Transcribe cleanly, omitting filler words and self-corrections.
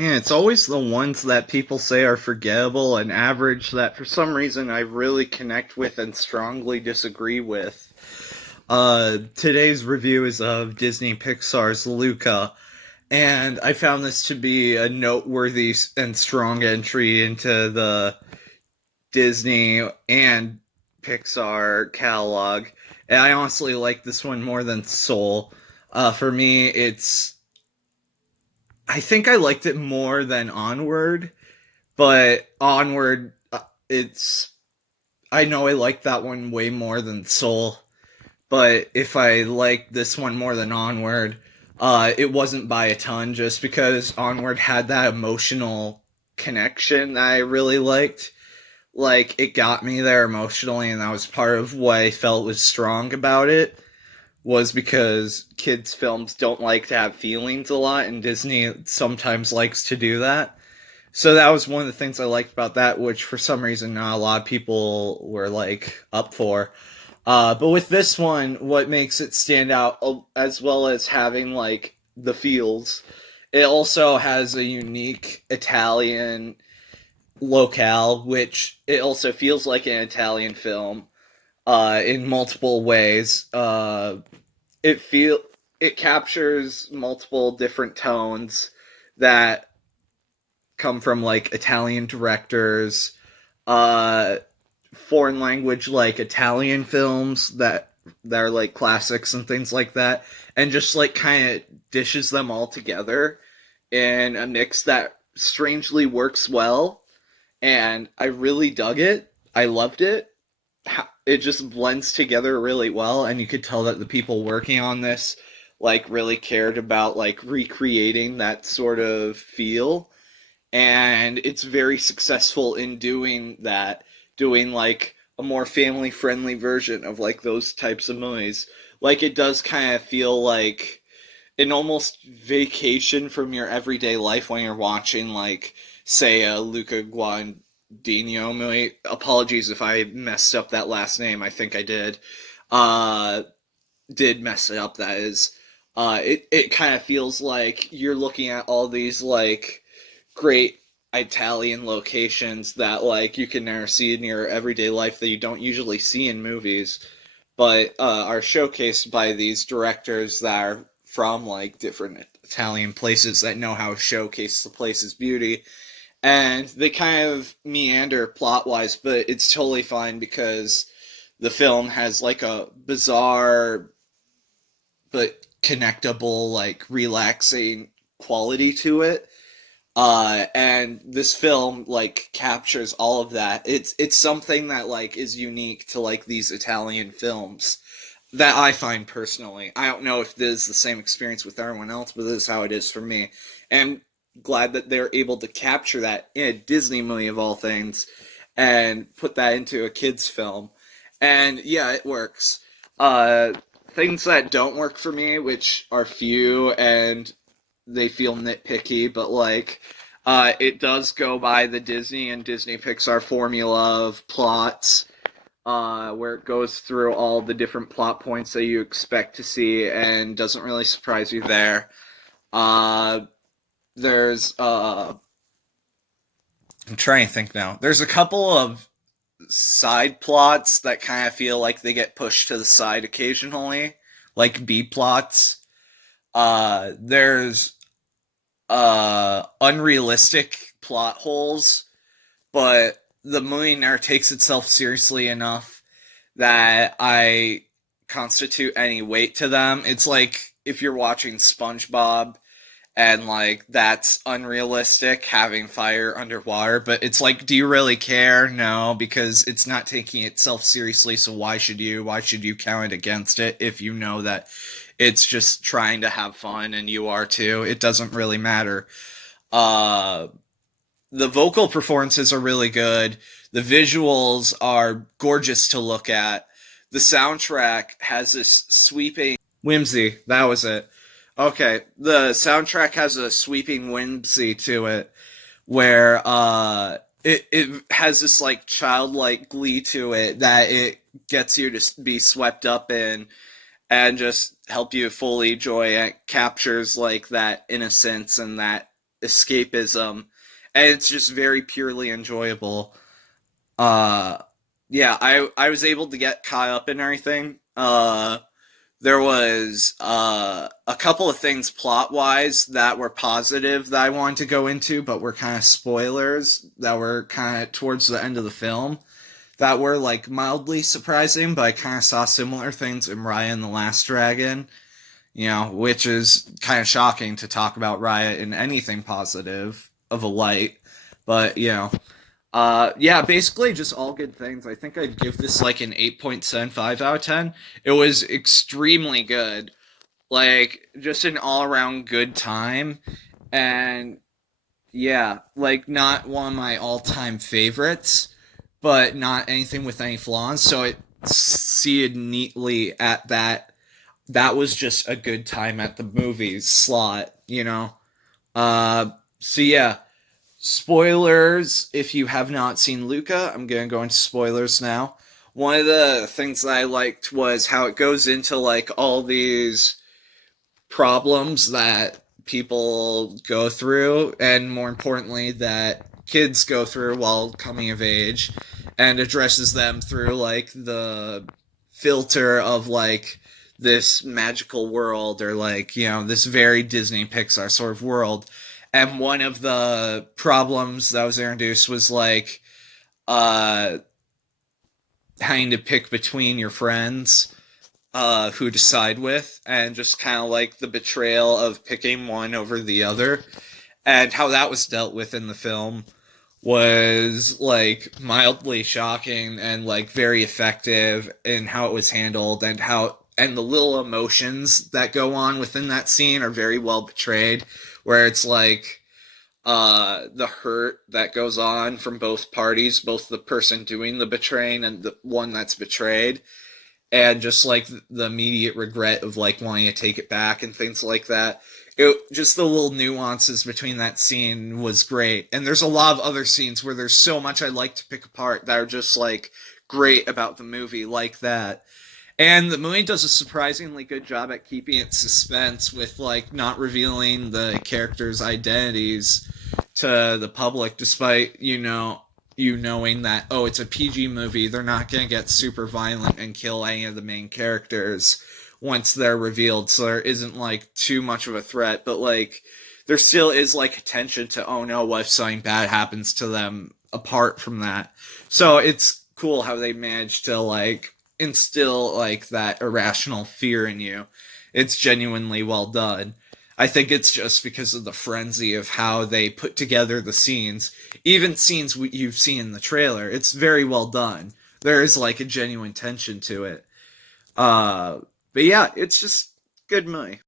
Yeah, it's always the ones that people say are forgettable and average that for some reason I really connect with and strongly disagree with. Today's review is of Disney Pixar's Luca, and I found this to be a noteworthy and strong entry into the Disney and Pixar catalog. And I honestly like this one more than Soul. For me, I think I liked it more than Onward, but Onward, it's. I know I like that one way more than Soul, but if I like this one more than Onward, it wasn't by a ton, just because Onward had that emotional connection that I really liked. Like, it got me there emotionally, and that was part of what I felt was strong about it, was because kids' films don't like to have feelings a lot, and Disney sometimes likes to do that. So that was one of the things I liked about that, which for some reason not a lot of people were like up for. But with this one, what makes it stand out, as well as having like the feels, it also has a unique Italian locale, which it also feels like an Italian film in multiple ways. It feel it captures multiple different tones that come from like Italian directors, uh, foreign language like Italian films that are like classics and things like that, and just like kind of dishes them all together in a mix that strangely works well. And I really dug it. I loved it. It just blends together really well, and you could tell that the people working on this like really cared about like recreating that sort of feel, and it's very successful in doing that, doing like a more family friendly version of like those types of movies. Like, it does kind of feel like an almost vacation from your everyday life when you're watching, like, say, a Luca Guadagnino movie. Apologies if I messed up that last name. I think I did. uh did mess it up, that is. It kind of feels like you're looking at all these like great Italian locations that like you can never see in your everyday life, that you don't usually see in movies, but are showcased by these directors that are from like different Italian places that know how to showcase the place's beauty. And they kind of meander plot wise, but it's totally fine because the film has like a bizarre but connectable, like relaxing quality to it. And this film like captures all of that. It's something that like is unique to like these Italian films that I find personally. I don't know if this is the same experience with everyone else, but this is how it is for me. And glad that they're able to capture that in a Disney movie of all things and put that into a kids film. And yeah, it works. Uh Things that don't work for me, which are few and they feel nitpicky, but like it does go by the Disney and Disney Pixar formula of plots, where it goes through all the different plot points that you expect to see and doesn't really surprise you there. Uh, there's I'm trying to think now. There's a couple of side plots that kind of feel like they get pushed to the side occasionally, like B plots. There's unrealistic plot holes, but the movie never takes itself seriously enough that I constitute any weight to them. It's like if you're watching SpongeBob and like that's unrealistic, having fire underwater, but it's like, do you really care? No, because it's not taking itself seriously, so why should you count it against it if you know that it's just trying to have fun and you are too? It doesn't really matter. uh the vocal performances are really good. The visuals are gorgeous to look at. The soundtrack has this sweeping whimsy. That was it. Okay, the soundtrack has a sweeping whimsy to it, where it has this like childlike glee to it that it gets you to be swept up in and just help you fully enjoy it. Captures like that innocence and that escapism, and it's just very purely enjoyable. Uh, yeah, I was able to get caught up in everything. There was a couple of things plot wise that were positive that I wanted to go into, but were kind of spoilers that were kind of towards the end of the film that were like mildly surprising, but I kind of saw similar things in Raya and the Last Dragon, which is kind of shocking to talk about Raya in anything positive of a light. But, yeah, basically just all good things. I think I'd give this like an 8.75 out of 10. It was extremely good. Like, just an all around good time. And yeah, like, not one of my all time favorites, but not anything with any flaws. So it seated neatly at that. That was just a good time at the movies slot. So yeah, spoilers if you have not seen Luca. I'm going to go into spoilers now. One of the things that I liked was how it goes into like all these problems that people go through, and more importantly, that kids go through while coming of age, and addresses them through like the filter of like this magical world, or like, this very Disney Pixar sort of world. And one of the problems that was introduced was like uh having to pick between your friends who to side with, and just kind of like the betrayal of picking one over the other, and how that was dealt with in the film was like mildly shocking and like very effective in how it was handled, and the little emotions that go on within that scene are very well portrayed, where it's like the hurt that goes on from both parties, both the person doing the betraying and the one that's betrayed, and just like the immediate regret of like wanting to take it back and things like that. Just the little nuances between that scene was great. And there's a lot of other scenes where there's so much I like to pick apart that are just like great about the movie, like that. And the movie does a surprisingly good job at keeping it suspense with like not revealing the characters' identities to the public, despite you knowing that, oh, it's a PG movie, they're not going to get super violent and kill any of the main characters once they're revealed, so there isn't like too much of a threat. But like there still is like attention to, oh no, what if something bad happens to them apart from that. So it's cool how they managed to like instill like that irrational fear in you. It's genuinely well done. I think it's just because of the frenzy of how they put together the scenes, even scenes you've seen in the trailer. It's very well done. There is like a genuine tension to it. But yeah, it's just good movie.